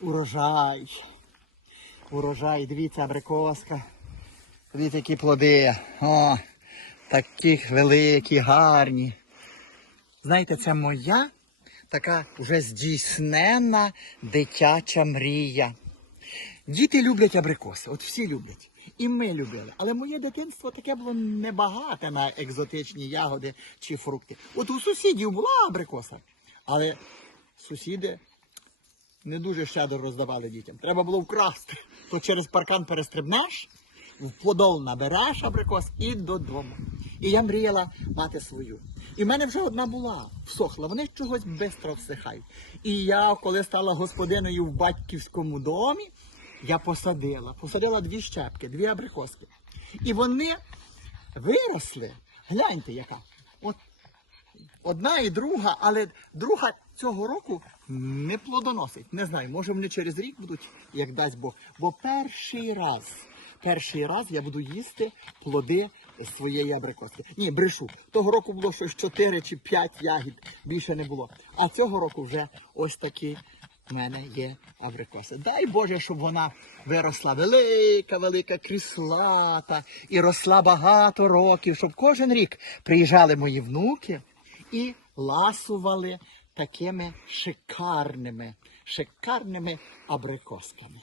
урожай. Урожай, дивіться, абрикоска. Дивіться, які плоди. О, такі великі, гарні. Знаєте, це моя така вже здійсненна дитяча мрія. Діти люблять абрикоси, от всі люблять. І ми любили. Але моє дитинство таке було небагате на екзотичні ягоди чи фрукти. От у сусідів була абрикоса, але сусіди не дуже щедро роздавали дітям. Треба було вкрасти. То через паркан перестрибнеш, в подол набереш абрикос і додому. І я мріяла мати свою. І в мене вже одна була, всохла. Вони чогось швидко всихають. І я, коли стала господиною в батьківському домі, я посадила, посадила дві щепки, дві абрикоски. І вони виросли. Гляньте, яка. От одна і друга, але друга цього року не плодоносить. Не знаю, може вони через рік будуть, як дасть Бог. Бо перший раз, перший раз я буду їсти плоди своєї абрикоски. Ні, брешу. Того року було щось 4 чи 5 ягід, більше не було. А цього року вже ось такі в мене є абрикоси. Дай Боже, щоб вона виросла велика, велика, кріслата і росла багато років, щоб кожен рік приїжджали мої внуки і ласували такими шикарними, шикарними абрикосками.